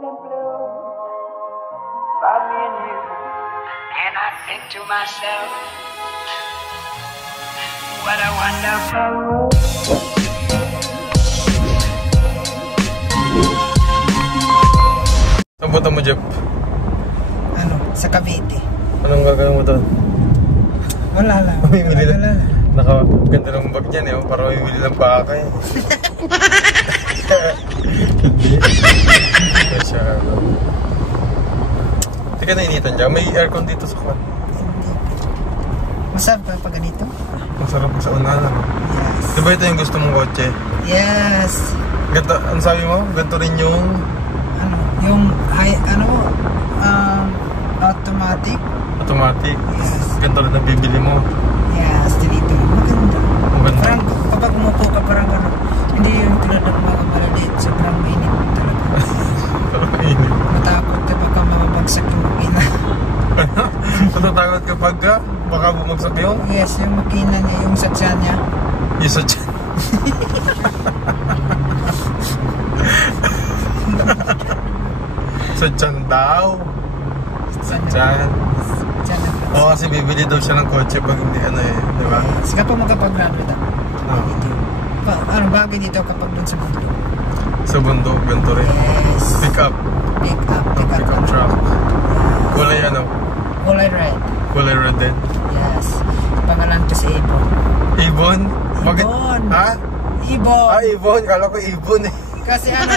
and blue for me and you. And I think to myself, what a wonderful world. Saan punta mo, Jeff? Ano? Sa Cavite. Anong gagawin mo doon? Wala lang. Mamimili lang. Wala lang. Nakaganda ng bag niyan eh. Para mamimili lang baka eh. Hindi. Masyado. Hindi ka nainitan dyan. May aircon dito sa kwan. Hindi. Masarap pa pag ganito? Masarap sa unahan. Yes. Diba ito yung gusto mong kotse? Yes. Ganto, ano sabi mo? Ganto rin yung... Ano? Yung automatic. Automatic. Yes. Ganto rin ang bibili mo. Yes, dito. Maganda. Maganda. Parang kapag umupo ka parang ano, hindi yung tulad ng mga malaliit. Sobrang mainit talaga. Parang mainit. Matakot ka baka mababagsak yung makina. Matatakot kapag ka? Baka bumagsak yun? Yes, yung makina niya, yung satya niya. Yung sa dyan. Sa dyan daw. Sa dyan. Oo, kasi bibili daw siya ng kotse pag hindi ano eh, di ba? Sige po makapag-graduate ako. Ano bagay dito kapag doon sa bundok? Sa bundok, ganito rin. Yes. Pick up. Pick up Truck. Kulay ano? Kulay red. Kulay red din. Yes. Pangalan ko si Ibon. Ibon? Bakit? Ibon. Ha? Ibon. Ah, Ibon. Kala ko Ibon eh. Kasi ano,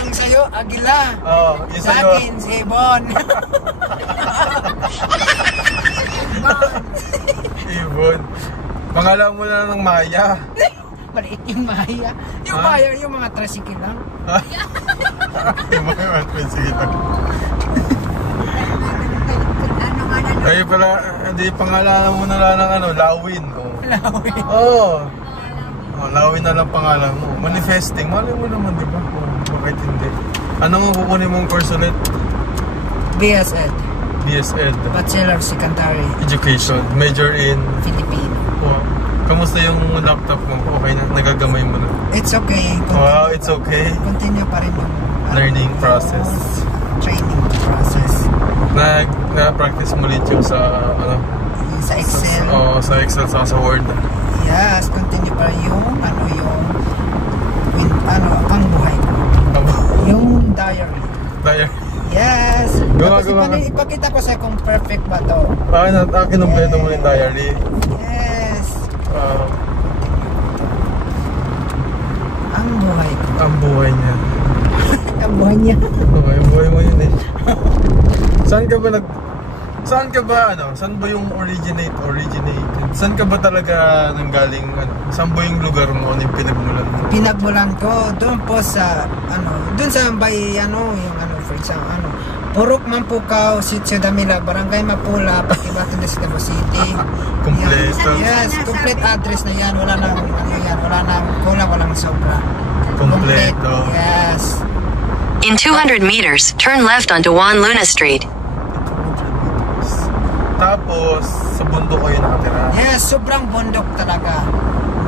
yung sa'yo, Agila. Oo, yung Sa sa'yo. akin, si Ibon. Ibon. Pangalan mo na ng Maya. Maliit yung Maya. Yung Ha? Maya, yung mga tricycle lang. Yung mga sige lang. Ay pala, hindi pangalan mo na lang ng ano, Lawin. Lawin. Oo. Lawin na lang pangalan mo. Manifesting, mali mo naman, di ba? Bakit hindi? Ano nga kukunin mong course ulit? BSED. BSED. Bachelor Secondary Education. Major in? Filipino. Wow. Kamusta yung laptop mo? Okay na? Nagagamay mo na? It's okay. Wow, it's okay. Continue pa rin yung Learning process. Training process. Na-practice mo ulit yung sa ano? Sa Excel. Sa Excel sa Word. Yes, continue pa yung pangbuhay ko. Yung diary. Diary. Yes. Gawa. Ipakita ko sa'yo kung perfect ba to. Kinumpleto mo yung diary. Yes. Ang buhay ko. Ang buhay niya. Ang buhay niya. Okay, ang buhay mo yun eh. Saan ka ba saan ba yung originated? Saan ka ba talaga nanggaling, saan ba yung lugar mo, yung pinagmulan mo? Pinagmulan ko, doon po sa, doon sa for example, Purok Mampukaw, Sitio Damila, Barangay Mapula, Pakibato de Cebu City. Kompleto. Yes, complete address na yan, wala nang, wala nang kulang, walang sobra. Kompleto. Yes. In 200 meters, turn left onto Juan Luna Street. Tapos, sa bundok kayo nakatira? Yes, sobrang bundok talaga.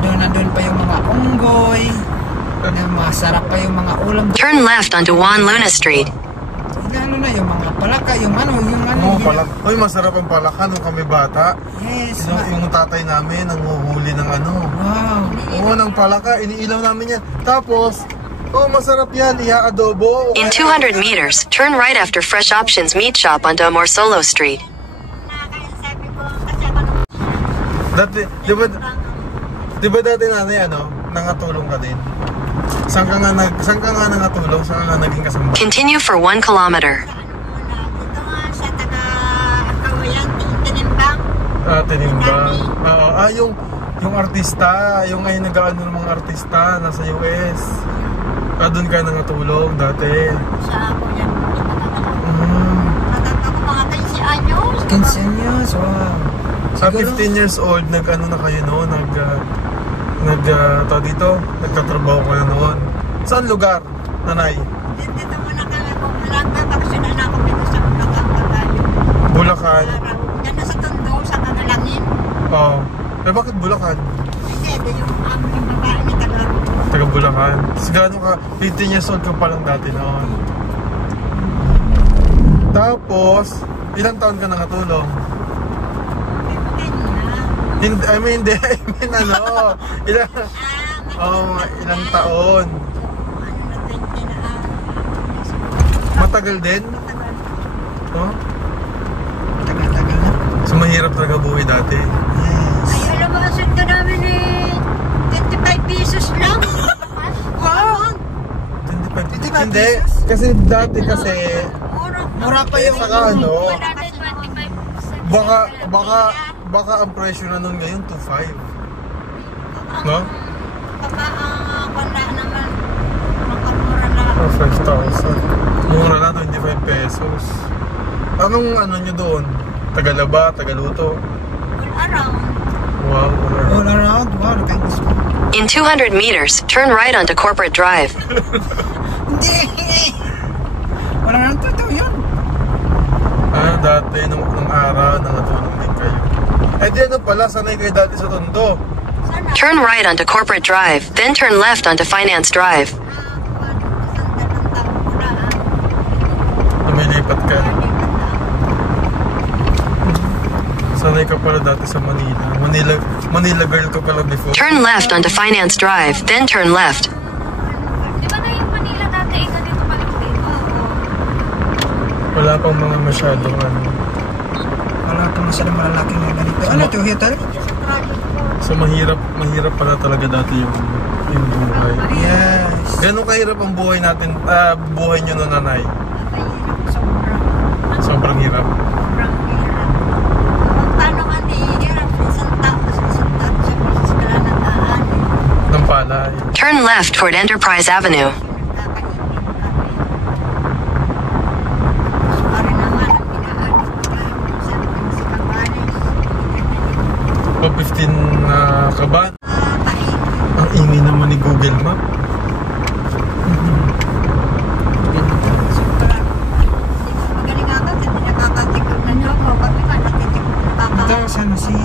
Nandun pa yung mga unggoy. Masarap pa yung mga ulam. Turn left onto Juan Luna Street. Yung mga palaka, yung palaka. Uy, masarap ang palaka nung kami bata. Yes. Yung tatay namin, nanguhuli ng Wow. Oo, ng palaka. Iniilaw namin yan. Tapos, masarap yan. Ia-adobo. In 200 meters, turn right after Fresh Options Meat Shop onto Amorsolo Street. Dati, di ba dati nanay, nangatulong ka din? Saan ka nga nangatulong? Saan ka nga naging kasama? Continue for 1 kilometer. Sa taga-Kawayan, Tinimbang. Tinimbang. Yung artista, yung ngayon nag-aano ng mga artista, nasa US. Doon ka nangatulong dati. Sa Kawayan, matanda ko mga 15 anyos. 15 anyos, wow. Sa 15 years old, nag-ano na kayo noon? Nagtatrabaho ka na noon. Saan lugar, nanay? Dito muna kami po. Malanga, tapos sinala ko dito sa Bulacan, Caballo. Bulacan? Yan na sa Tondo, sa Kagalangin. Oo. Bakit Bulacan? Hindi, yung babae ni taga Bulacan. Tapos gano'n ka, 15 years old ka pa lang dati noon. Tapos, ilang taon ka nakatulong? 15 na. I mean, ano, ilang, ilang taon? Matagal din? Oh? Tagal-tagal na. So, mahirap talaga buhay dati. Yes. Ay, alam mo, asin ka namin eh, 25 pesos lang. Wow! 25 25 Hindi, pesos? kasi dati kasi, Mura pa yung saka ano, Dati 25 baka ang presyo na nun ngayon, 2.5. No? Baka wala naman. Makamura na. Or 5,000. Mura na, 25 pesos. Anong ano nyo doon? Tagalaba, Tagaluto? All around. Wow, all around. Wow, nakainis ko. In 200 meters, turn right onto Corporate Drive. Hindi! Wala nang totoo yun. Dati, nung araw, nangatulong din kayo. Eh di ano pala, sanay kayo dati sa Tondo. Sana. Turn right onto Corporate Drive, then turn left onto Finance Drive. Lumilipat ka. Sanay ka pala dati sa Manila. Manila girl ka pala before. Turn left onto Finance Drive, then turn left. Di ba na yung Manila dati, ganito kalaki? Wala pang mga masyadong ano. Wala pa masyadong malalaking na ganito. Ano ito, hotel? So mahirap pala talaga dati yung buhay. Yes. Gano'ng kahirap ang buhay natin, buhay nyo no, nanay? Sobrang Sobrang hirap. hirap. Paano nga di hirap? Isang tao sa beses ka lang nataan. Ng palay. Turn left toward Enterprise Avenue. Pa 15 na kaban. Ang ingay naman ni Google Map. Magaling nga ito, hindi nakakatikot na niyo ako. Pag may nakatitikot na Ito, sana si...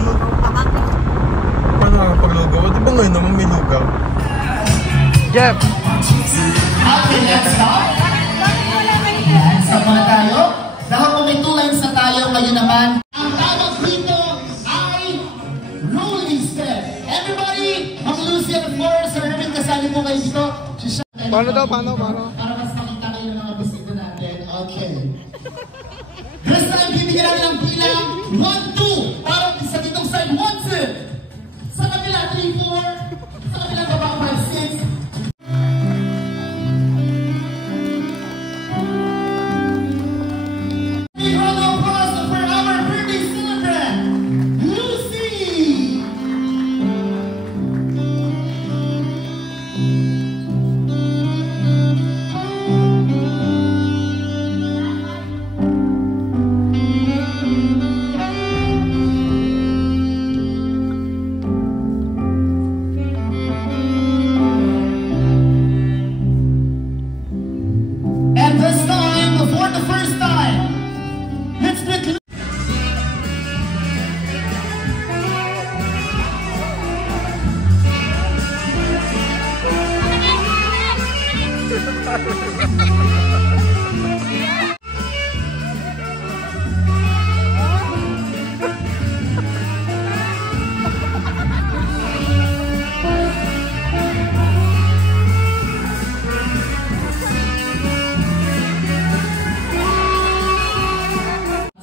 Paano nakapaglugaw? Di ba ngayon naman may lugaw? Jeff! Okay, let's start. Sa mga tayo. Dahil kung may 2 lines na tayo, ngayon naman, ang tawag dito ay rolling step. Everybody, Ma'am Lucy and floor, Sir Herman, kasali po kayo dito. Paano daw? Paano? Para mas makita kayo ng mga bisita natin. Okay. This time, bibigyan natin ng bilang 1, 2. Para sa ditong side, 1, 2. Sa kabila, 3, 4. Sa kabila, baba, 5, 6. Big round of applause for our birthday celebrant, Lucy! And this time, for the first time, let's get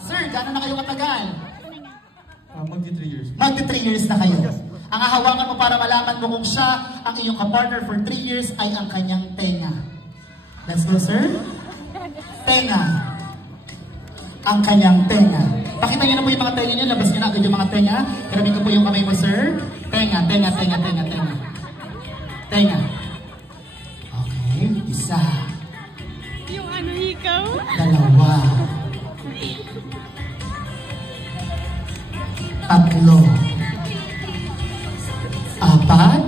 Sir, gano'n na kayo katagal? Magdi 3 years. Magti 3 years na kayo. Ang hahawakan mo para malaman mo kung siya ang iyong kapartner for 3 years ay ang kanyang tenga. Let's go, sir. Tenga. Ang kanyang tenga. Pakita niyo na po yung mga tenga niyo. Labas niyo na agad yung mga tenga. Karamin ko po yung kamay mo, sir. Tenga. Tenga. Okay. Isa. Yung ano ikaw? Dalawa. Tatlo. Apat.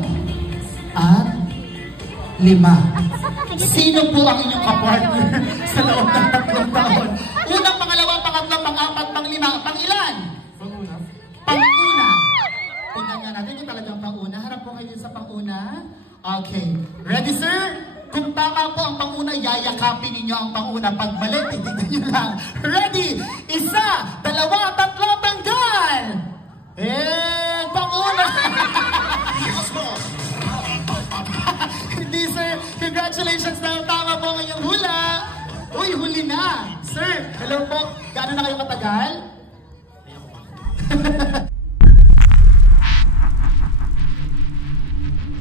At 5. Sino po ang inyong kapartner sa loob ng 3 taon? Unang, pangalawa, pangatlo, pang-apat, pang-5, pang-ilan? Pang-una. Tingnan nga natin kung talagang pang-una. Harap po kayo sa pang-una. Okay. Ready, sir? Kung tama po ang pang-una, yayakapin ninyo ang pang-una. muna. Pagbalik, titignan nyo lang. Ready? 1, 2, 3, tanggal! Panguna! Hindi, sir. Congratulations na. Tama po ang inyong hula. Uy, huli na. Sir, hello po. Gaano na kayo katagal?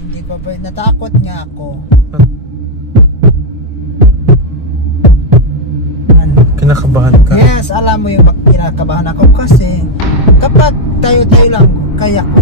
Hindi pa ba, natakot nga ako. Kinakabahan ka? Yes, alam mo yung kinakabahan ako kasi kapag tayo-tayo lang, kaya ko